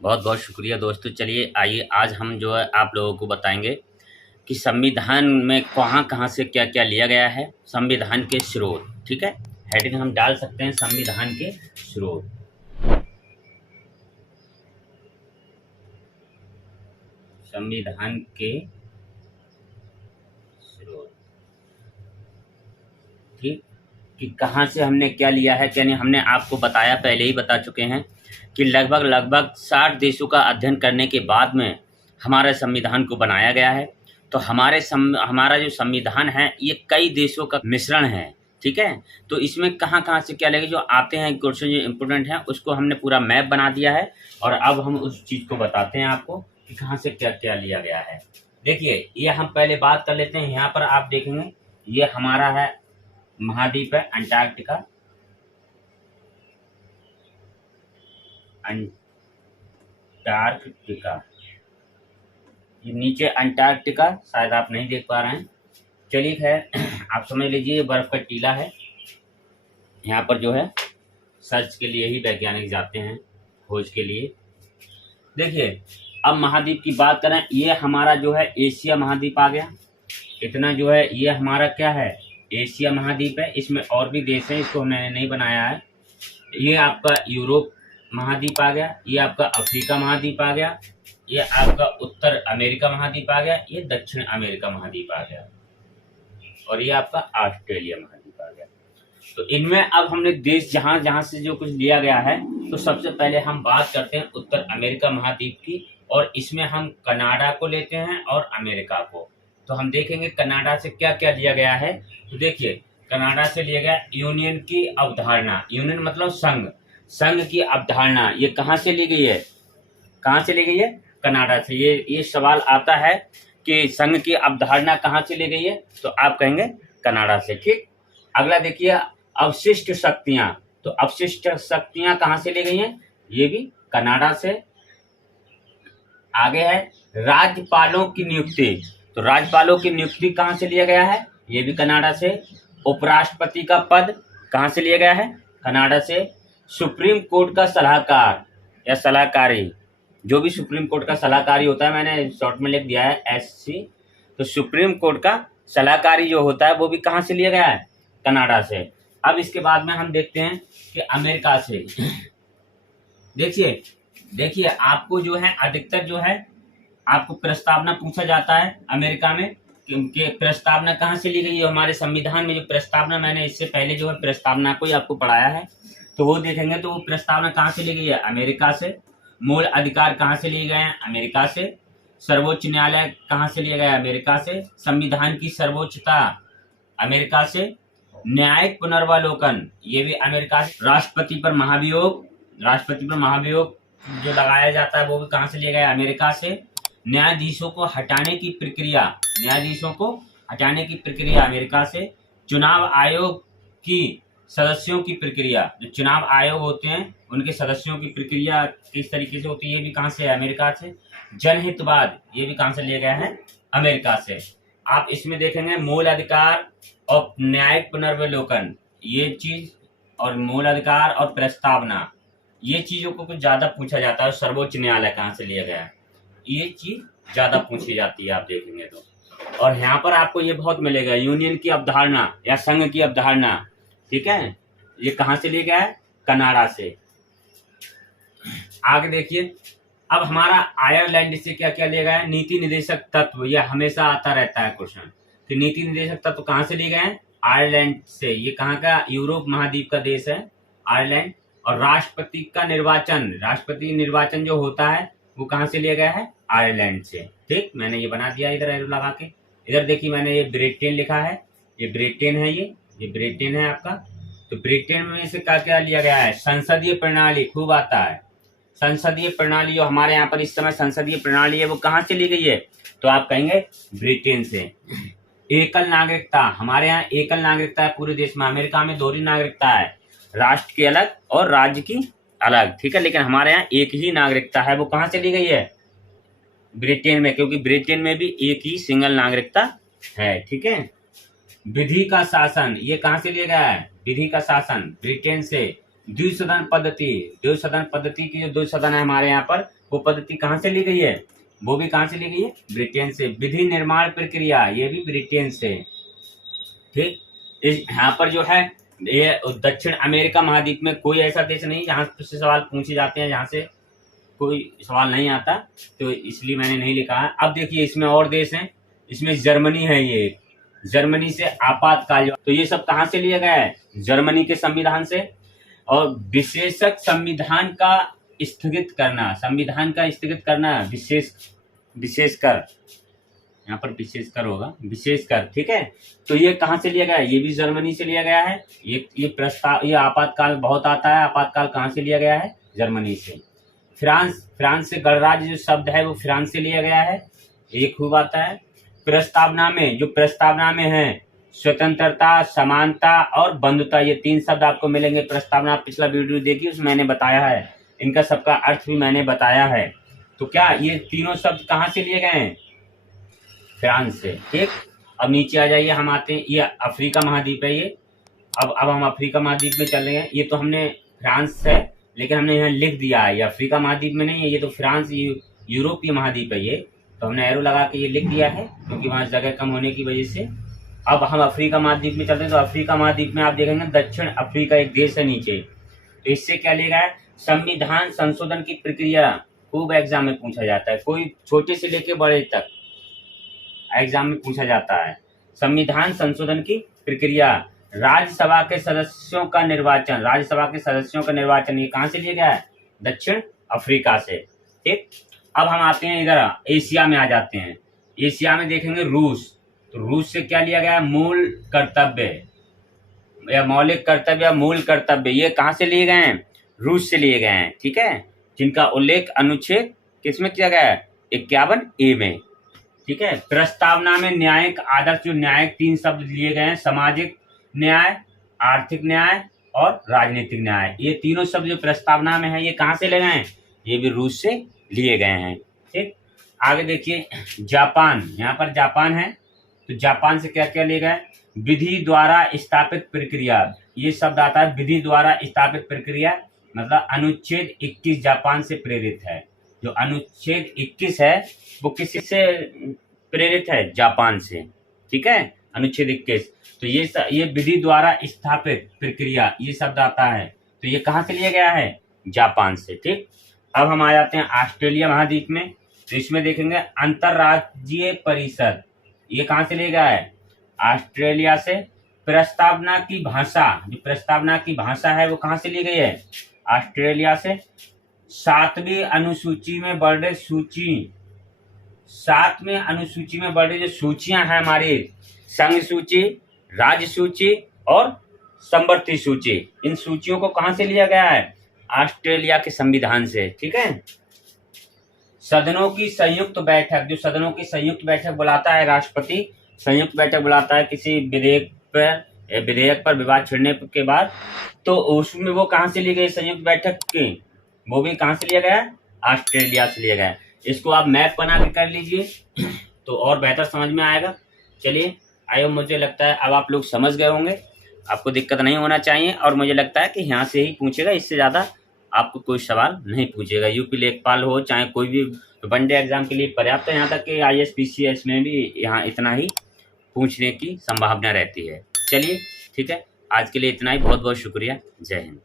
बहुत बहुत शुक्रिया दोस्तों। चलिए आइए आज हम जो है आप लोगों को बताएंगे कि संविधान में कहाँ-कहाँ से क्या-क्या लिया गया है, संविधान के स्रोत। ठीक है, हेडिंग हम डाल सकते हैं संविधान के स्रोत। संविधान के स्रोत, ठीक, कि कहाँ से हमने क्या लिया है क्या नहीं। हमने आपको बताया, पहले ही बता चुके हैं कि लगभग लगभग 60 देशों का अध्ययन करने के बाद में हमारे संविधान को बनाया गया है। तो हमारा जो संविधान है ये कई देशों का मिश्रण है। ठीक है, तो इसमें कहाँ-कहाँ से क्या लेंगे, जो आते हैं क्वेश्चन जो इम्पोर्टेंट हैं उसको हमने पूरा मैप बना दिया है और अब हम उस चीज़ को बताते हैं आपको कि कहाँ से क्या-क्या लिया गया है। देखिए, ये हम पहले बात कर लेते हैं। यहाँ पर आप देखेंगे ये हमारा है महाद्वीप है अंटार्कटिका। अंटार्कटिका, ये नीचे अंटार्कटिका, शायद आप नहीं देख पा रहे हैं। चलिए खैर आप समझ लीजिए ये बर्फ का टीला है। यहाँ पर जो है सर्च के लिए ही वैज्ञानिक जाते हैं, खोज के लिए। देखिए, अब महाद्वीप की बात करें, ये हमारा जो है एशिया महाद्वीप आ गया। इतना जो है ये हमारा क्या है, एशिया महाद्वीप है। इसमें और भी देश हैं, इसको मैंने नहीं बनाया है। ये आपका यूरोप महाद्वीप आ गया, ये आपका अफ्रीका महाद्वीप आ गया, ये आपका उत्तर अमेरिका महाद्वीप आ गया, ये दक्षिण अमेरिका महाद्वीप आ गया और ये आपका ऑस्ट्रेलिया महाद्वीप आ गया। तो इनमें अब हमने देश जहां जहां से जो कुछ लिया गया है, तो सबसे पहले हम बात करते हैं उत्तर अमेरिका महाद्वीप की और इसमें हम कनाडा को लेते हैं और अमेरिका को। तो हम देखेंगे कनाडा से क्या क्या लिया गया है। तो देखिए, कनाडा से लिया गया यूनियन की अवधारणा। यूनियन मतलब संघ, संघ की अवधारणा ये कहाँ से ली गई है, कहाँ से ली गई है, कनाडा से। ये सवाल आता है कि संघ की अवधारणा कहाँ से ली गई है, तो आप कहेंगे कनाडा से। ठीक, अगला देखिए अवशिष्ट शक्तियां। तो अवशिष्ट शक्तियां कहाँ से ली गई हैं, ये भी कनाडा से। आगे है राज्यपालों की नियुक्ति। तो राज्यपालों की नियुक्ति कहाँ से लिया गया है, ये भी कनाडा से। उपराष्ट्रपति का पद कहाँ से लिया गया है, कनाडा से। सुप्रीम कोर्ट का सलाहकार या सलाहकारी, जो भी सुप्रीम कोर्ट का सलाहकारी होता है, मैंने शॉर्ट में लिख दिया है SC। तो सुप्रीम कोर्ट का सलाहकारी जो होता है वो भी कहाँ से लिया गया है, कनाडा से। अब इसके बाद में हम देखते हैं कि अमेरिका से। देखिए देखिए आपको जो है अधिकतर जो है आपको प्रस्तावना पूछा जाता है अमेरिका में, क्योंकि प्रस्तावना कहाँ से ली गई है। हमारे संविधान में जो प्रस्तावना, मैंने इससे पहले जो है प्रस्तावना को ही आपको पढ़ाया है, तो वो देखेंगे तो वो प्रस्तावना कहाँ से ली गई है, अमेरिका से। मूल अधिकार कहाँ से लिए गए हैं, अमेरिका से। सर्वोच्च न्यायालय कहाँ से लिया गया है, अमेरिका से। संविधान की सर्वोच्चता अमेरिका से। न्यायिक पुनर्वलोकन ये भी अमेरिका से। राष्ट्रपति पर महाभियोग, राष्ट्रपति पर महाभियोग जो लगाया जाता है वो भी कहाँ से लिया गया है, अमेरिका से। न्यायाधीशों को हटाने की प्रक्रिया, न्यायाधीशों को हटाने की प्रक्रिया अमेरिका से। चुनाव आयोग की सदस्यों की प्रक्रिया, जो चुनाव आयोग होते हैं उनके सदस्यों की प्रक्रिया किस तरीके से होती है, ये भी कहाँ से है, अमेरिका से। जनहितवाद ये भी कहाँ से लिया गया है, अमेरिका से। आप इसमें देखेंगे मूल अधिकार और न्यायिक पुनर्वलोकन ये चीज, और मूल अधिकार और प्रस्तावना ये चीजों को कुछ ज्यादा पूछा जाता है। सर्वोच्च न्यायालय कहाँ से लिया गया है, ये चीज ज्यादा पूछी जाती है, आप देखेंगे तो। और यहाँ पर आपको ये बहुत मिलेगा, यूनियन की अवधारणा या संघ की अवधारणा। ठीक है, ये कहाँ से लिया गया है, कनाडा से। आगे देखिए, अब हमारा आयरलैंड से क्या क्या लिया गया है, नीति निर्देशक तत्व। यह हमेशा आता रहता है क्वेश्चन कि नीति निर्देशक तत्व कहाँ से लिए गए हैं, आयरलैंड से। ये कहाँ का, यूरोप महाद्वीप का देश है आयरलैंड। और राष्ट्रपति का निर्वाचन, राष्ट्रपति निर्वाचन जो होता है वो कहाँ से लिया गया है, आयरलैंड से। ठीक, मैंने ये बना दिया इधर एरो लगा के। इधर देखिए मैंने ये ब्रिटेन लिखा है, ये ब्रिटेन है, ये ब्रिटेन है आपका। तो ब्रिटेन में से क्या क्या लिया गया है, संसदीय प्रणाली खूब आता है। संसदीय प्रणाली जो हमारे यहाँ पर इस समय संसदीय प्रणाली है वो कहाँ से ली गई है, तो आप कहेंगे ब्रिटेन से। एकल नागरिकता, हमारे यहाँ एकल नागरिकता है पूरे देश में। अमेरिका में दोहरी नागरिकता है, राष्ट्र की अलग और राज्य की अलग। ठीक है, लेकिन हमारे यहाँ एक ही नागरिकता है, वो कहाँ से ली गई है, ब्रिटेन में, क्योंकि ब्रिटेन में भी एक ही सिंगल नागरिकता है। ठीक है, विधि का शासन ये कहाँ से लिया गया है, विधि का शासन ब्रिटेन से। द्विसदन पद्धति, द्विसदन पद्धति की जो 2 सदन है हमारे यहाँ पर, वो पद्धति कहाँ से ली गई है? वो भी कहाँ से ली गई है? ब्रिटेन से। विधि निर्माण प्रक्रिया, ये भी ब्रिटेन से। ठीक, इस यहाँ पर जो है ये दक्षिण अमेरिका महाद्वीप में कोई ऐसा देश नहीं जहाँ से सवाल पूछे जाते हैं, जहाँ से कोई सवाल नहीं आता, तो इसलिए मैंने नहीं लिखा है। अब देखिए इसमें और देश हैं, इसमें जर्मनी है, ये जर्मनी से आपातकाल, तो ये सब कहाँ से लिया गया है? जर्मनी के संविधान से। और विशेषक संविधान का स्थगित करना, संविधान का स्थगित करना, विशेषकर, यहाँ पर विशेषकर होगा, विशेषकर, ठीक है। तो ये कहाँ से लिया गया है? ये भी जर्मनी से लिया गया है। ये प्रस्ताव, ये आपातकाल बहुत आता है, आपातकाल कहाँ से लिया गया है? जर्मनी से। फ्रांस से गणराज्य जो शब्द है वो फ्रांस से लिया गया है, ये खूब आता है। प्रस्तावना में, जो प्रस्तावना में है, स्वतंत्रता, समानता और बंधुता, ये 3 शब्द आपको मिलेंगे। प्रस्तावना पिछला वीडियो देखिए, उसमें मैंने बताया है, इनका सबका अर्थ भी मैंने बताया है। तो क्या ये तीनों शब्द कहाँ से लिए गए हैं? फ्रांस से। ठीक, अब नीचे आ जाइए, हम आते हैं, ये अफ्रीका महाद्वीप है ये। अब हम अफ्रीका महाद्वीप में चल रहे हैं। ये तो हमने फ्रांस है, लेकिन हमने यहाँ लिख दिया है, ये अफ्रीका महाद्वीप में नहीं है, ये तो फ्रांस यूरोपीय महाद्वीप है ये, तो हमने एरो लगा के ये लिख दिया है, क्योंकि वहाँ जगह कम होने की वजह से। अब हम अफ्रीका महाद्वीप में चलते हैं, तो अफ्रीका महाद्वीप में आप देखेंगे दक्षिण अफ्रीका एक देश है नीचे। तो इससे क्या लेगा है? संविधान संशोधन की प्रक्रिया, खूब एग्जाम में पूछा जाता है, कोई छोटे से लेके बड़े तक एग्जाम में पूछा जाता है। संविधान संशोधन की प्रक्रिया, राज्यसभा के सदस्यों का निर्वाचन, राज्यसभा के सदस्यों का निर्वाचन, ये कहाँ से लिया गया है? दक्षिण अफ्रीका से। ठीक, अब हम आते हैं इधर एशिया में आ जाते हैं। एशिया में देखेंगे रूस, तो रूस से क्या लिया गया है? मूल कर्तव्य या मौलिक कर्तव्य या मूल कर्तव्य, ये कहाँ से लिए गए हैं? रूस से लिए गए हैं। ठीक है, जिनका उल्लेख अनुच्छेद किसमें किया गया है? 51A में। ठीक है, प्रस्तावना में न्यायिक आदर्श, जो न्यायिक 3 शब्द लिए गए हैं, सामाजिक न्याय, आर्थिक न्याय और राजनीतिक न्याय, ये तीनों शब्द जो प्रस्तावना में है, ये कहाँ से लिए गए हैं? ये भी रूस से लिए गए हैं। ठीक, आगे देखिए जापान, यहाँ पर जापान है, तो जापान से क्या क्या लिए गए? विधि द्वारा स्थापित प्रक्रिया, ये शब्द आता है, विधि द्वारा स्थापित प्रक्रिया, मतलब अनुच्छेद 21 जापान से प्रेरित है। जो अनुच्छेद 21 है वो किससे प्रेरित है? जापान से। ठीक है, अनुच्छेद 21, तो ये विधि द्वारा स्थापित प्रक्रिया, ये शब्द आता है, तो ये कहाँ से लिया गया है? जापान से। ठीक, अब हम आ जाते हैं ऑस्ट्रेलिया महाद्वीप में, तो इसमें देखेंगे अंतरराज्यीय परिषद, ये कहाँ से लिया गया है? ऑस्ट्रेलिया से। प्रस्तावना की भाषा, जो प्रस्तावना की भाषा है वो कहाँ से ली गई है? ऑस्ट्रेलिया से। 7वीं अनुसूची में बढ़ रही सूची, 7वीं अनुसूची में बढ़ रही जो सूचियां हैं हमारी, संघ सूची, राज्य सूची और समवर्ती सूची, इन सूचियों को कहाँ से लिया गया है? ऑस्ट्रेलिया के संविधान से। ठीक है, सदनों की संयुक्त बैठक, जो सदनों की संयुक्त बैठक बुलाता है राष्ट्रपति, संयुक्त बैठक बुलाता है किसी विधेयक पर विवाद छिड़ने के बाद, तो उसमें वो कहाँ से ली गई संयुक्त बैठक की? वो भी कहाँ से लिया गया? ऑस्ट्रेलिया से लिया गया। इसको आप मैप बना के कर लीजिए तो और बेहतर समझ में आएगा। चलिए, आयो, मुझे लगता है अब आप लोग समझ गए होंगे, आपको दिक्कत नहीं होना चाहिए, और मुझे लगता है कि यहाँ से ही पूछेगा, इससे ज़्यादा आपको कोई सवाल नहीं पूछेगा। यूपी लेखपाल हो चाहे कोई भी वनडे एग्जाम के लिए पर्याप्त है, यहाँ तक कि ISPCS में भी यहाँ इतना ही पूछने की संभावना रहती है। चलिए, ठीक है, आज के लिए इतना ही। बहुत बहुत शुक्रिया। जय हिंद।